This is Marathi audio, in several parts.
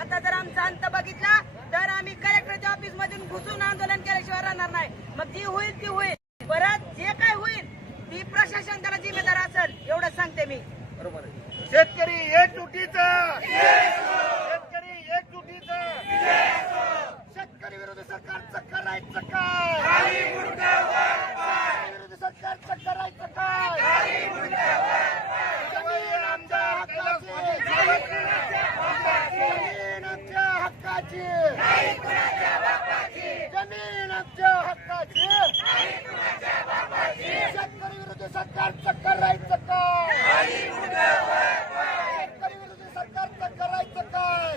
आता जर आमचा अंत बघितला तर आम्ही कलेक्टरच्या ऑफिस मधून घुसून आंदोलन केल्याशिवाय राहणार नाही. मग जी होईल ती होईल. परत जे काय होईल ती प्रशासन त्याला जिम्मेदार असेल एवढं सांगते मी शेतकरी एकजुटीचा शेतकरी एकजुटीचा शेतकरी विरोधी सरकारचं करायचं काय शेतकरी विरोधी सरकारचं करायचं काय जमीन आमच्या हक्काची जमीन आमच्या हक्काची जमीन आमच्या हक्काची शेतकरी विरोधी सरकारचं करायचं काय? शेतकरी विरोधी सरकारचं करायचं काय?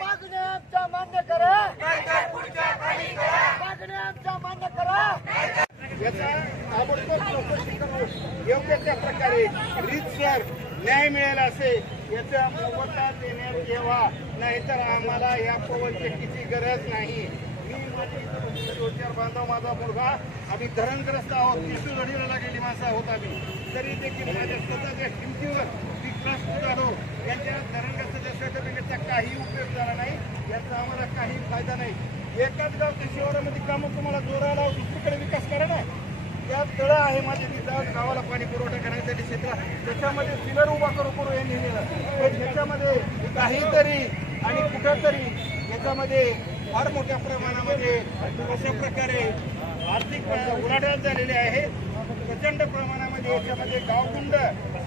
मागण्या आमच्या मान्य करा. मागण्या आमच्या मान्य करा. याचा ताबडतोब चौकशी करून योग्य त्या प्रकारे रीतसर न्याय मिळेल असे याचा मोबदला देण्यात यावा. नाहीतर आम्हाला या पवन चक्कीची गरज नाही. बांधव माझा मुलगा आम्ही धरणग्रस्त आहोत. पिस्तूल लढीला लागलेली माणसं आहोत आम्ही. तरी देखील माझ्या स्वतःच्या किमतीवर ती त्रस्त झालो यांच्या धरणग्रस्त सर्टिफिकेटचा काही उपयोग झाला नाही याचा आम्हाला काही फायदा नाही. एकाच गावच्या शिवारामध्ये कामं तुम्हाला जोराला दुसरीकडे विकास करा ना त्यात तळं आहे माझे तिथं. गावाला पाणी पुरवठा करण्यासाठी क्षेत्र. त्याच्यामध्ये सिलर उभा करू करू यांनी नेलं पण ह्याच्यामध्ये काहीतरी आणि कुठंतरी याच्यामध्ये फार मोठ्या प्रमाणामध्ये अशा प्रकारे आर्थिक उलाढाल झालेले आहे. प्रचंड प्रमाणामध्ये याच्यामध्ये गावगुंड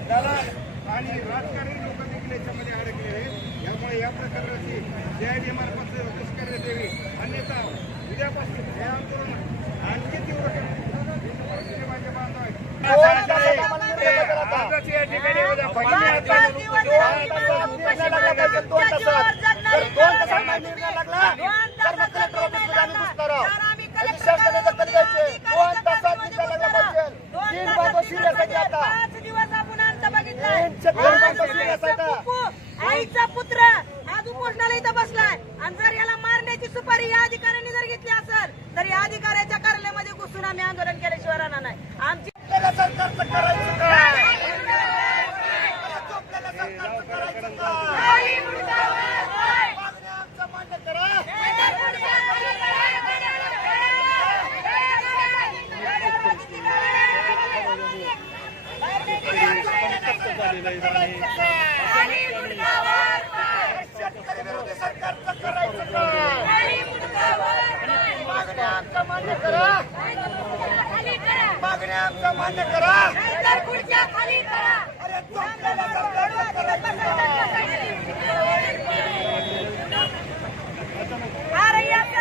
दलाल आणि राजकारणी लोक देखील याच्यामध्ये अडकले आहेत. यामुळे या प्रकाराची सीआयडी मार्फत चौकशी करण्यात यावी अन्यथा उद्यापासून हे आंदोलन आणखी तीव्र करण्यात येईल. माझे बांधव आहेत. आजच या ठिकाणी उद्या पहिली आता पाच दिवस आपण अंत बघितलाय. आईचा पुत्र आज उपोषणाला इथं बसलाय. आणि जर याला मारण्याची सुपारी या अधिकाऱ्यांनी जर घेतली असेल तर या अधिकाऱ्याच्या कार्यालयामध्ये घुसून आम्ही आंदोलन केल्याशिवाय राहणार नाही. आमची सरकारचं करायचं काय आपल्याला सरकारचं करायचं काय मागण्या आमच्या मान्य करा शेतकरी विरोधी मागण्या आमच्या मान्य करा अरे करायचं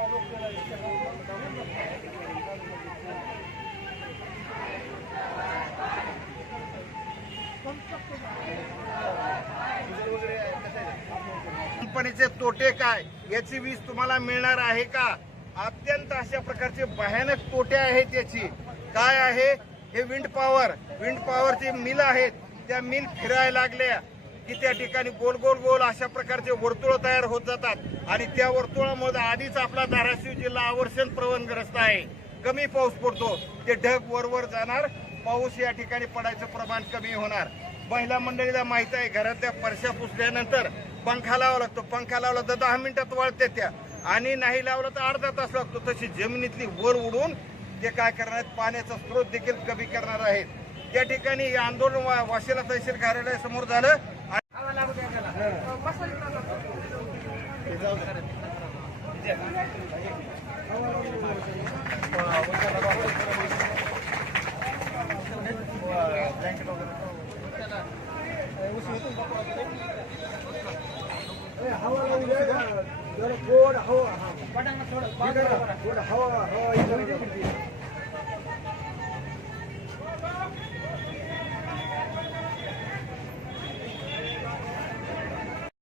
कंपनीचे तोटे काय? याची वीज तुम्हाला मिळणार आहे का? अत्यंत अशा प्रकारचे भयानक तोटे आहेत याची. काय आहे? हे विंड पॉवर. विंड पॉवरचे मिल आहेत त्या मिल फिरायला लागल्या की त्या ठिकाणी गोल गोल गोल अशा प्रकारचे वर्तुळ तयार होत जातात. आणि त्या वर्तुळामुळे आधीच आपला धाराशिव जिल्हा आवर्षण प्रवणग्रस्त आहे. कमी पाऊस पडतो. ते ढग वरवर जाणार. पाऊस या ठिकाणी पडायचं प्रमाण कमी होणार. महिला मंडळीला माहीत आहे घरातल्या परशा पुसल्यानंतर पंखा लावा लागतो. पंखा लावला तर दहा मिनिटात वाळते त्या. आणि नाही लावलं तर अर्धा तास लागतो. तशी जमिनीतली वर उडून ते काय करणार आहेत? पाण्याचा स्रोत देखील कमी करणार आहेत. त्या ठिकाणी आंदोलन वाशिला तहसील कार्यालय समोर झालं. आणि थोडं हवा थोडं हवा हवा